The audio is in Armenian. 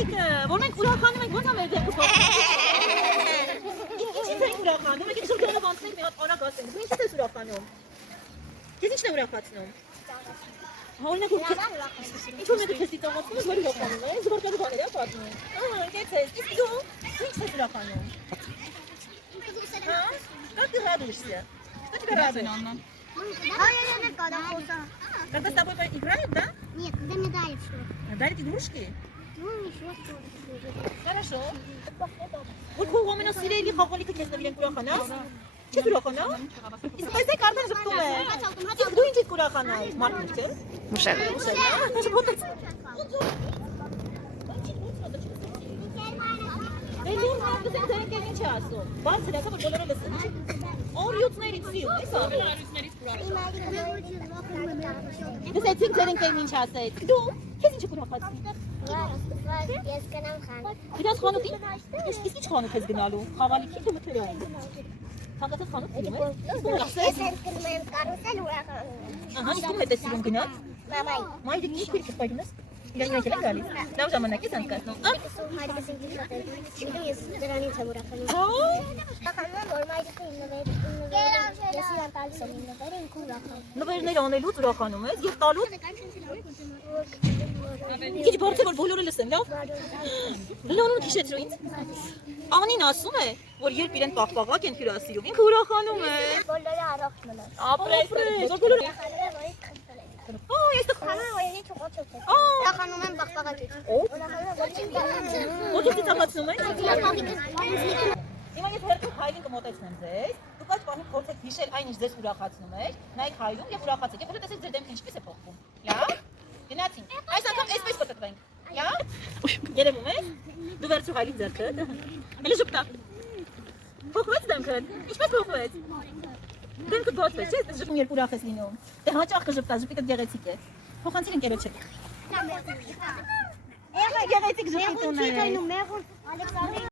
Գեղեցիկը, որ մենք ուրախանում ենք, ո՞նց է մեր դեպքը փոխվում։ Ինչի՞ց ենք ուրախանում, եկեք շրջանով անցնենք մի հատ արագ ասենք, դու ինչի՞ց ես ուրախանում։ Քեզ ի՞նչն է ուրախացնում։ Օրինակ ինչ որ մեկը քեզ ծիծաղացնում է, որ ուրախանում ես, զվարճալի բաներ է պատմում։ Ահա, կեցես, իսկ դու ի՞նչ ես ուրախանում։ Հա? Как ты радуешься? Что тебя радует? Когда с тобой играют, да? Нет, когда мне дают что-то. Дарят игрушки? Ну, ничего, что-то. Хорошо. Вот у меня сирени хохолики քեզ նվիրեն ուրախանաս։ Չես ուրախանա։ Իսկ այս է կարդան զգտում է։ Իսկ դու ինչի՞ ուրախանայ, Մարտին, չէ՞։ Մուշել։ Դերին մարդուց են դերին ինչ ասում։ Բարձր է, որ բոլորը լսեն։ Օրիոցներից սիու, էս արի։ Դեսեցին դերին կեն ինչ ասեց։ Դու քեզ ինչ ուրախացնի։ Ես կնամ խան։ Գնաս խանութի։ Իսկ ինչ խանութ ես գնալու։ Խավալիքի թե մթերային։ Ցանկացած խանութ գնում ես։ Ես եմ գնում եմ կարուսել ուրախանում։ Ահա, իսկ ում հետ ես սիրում գնալ։ Մամայի։ Մայրիկ ինչ քիչ կպայնես։ Իրան եկել են գալիս։ Լավ ժամանակ ես անցկացնում։ Հայրիկս ինձ պատել։ Չգիտեմ ես դրանից եմ ուրախանում։ Հա։ Ուրախանում եմ, որ մայրիկը իմ նվեր։ Ես իրան տալիս եմ իմ նվերը, ինքն ուրախանում։ Նվերներ անելուց ուրախանում ես եւ տալուց։ Քիչ բարձր որ բոլորը լսեն, լավ։ Լոնուն հիշեցրու ինձ։ Անին ասում է, որ երբ իրեն պաղպաղակ են հյուրասիրում, ինքը ուրախանում է։ Բոլորը առողջ մնան։ Ապրես, բոլորը։ Օ, ես դու Ուրախանում եմ, որ ինձ չողոչոք է։ Օ, Ուրախանում եմ բախտաղակից։ Ուրախանում եմ, որ չգիտեմ։ ոչ ծիծաղացնում են։ Հիմա ես հերթով հայրին կմոտեցնեմ ձեզ։ Դուք այդ պահին փորձեք հիշել այն ինչ ձեզ ուրախացնում է։ Նայեք հայրում եւ ուրախացեք։ Եվ հետո տեսեք ձեր դեմքը ինչպես է փոխվում։ Լավ։ Գնացինք։ Այս անգամ այսպես կտկվենք։ Լավ։ Երևում է։ Դու վերցու հայրի ձեռքը։ Էլի ժպտա։ Փոխվեց դեմքը։ Ինչպես փոխվեց։ Դեմքը փոխվեց, չէ՞, դες ժպտում երբ ուրախ ես լինում։ Դե հաճախ կժպտա, ժպիտը գեղեցիկ է։ Փոխանցիր ընկերոջը։ Եղա գեղեցիկ ժպիտուն է։ Մեղուն Ալեքսանդրին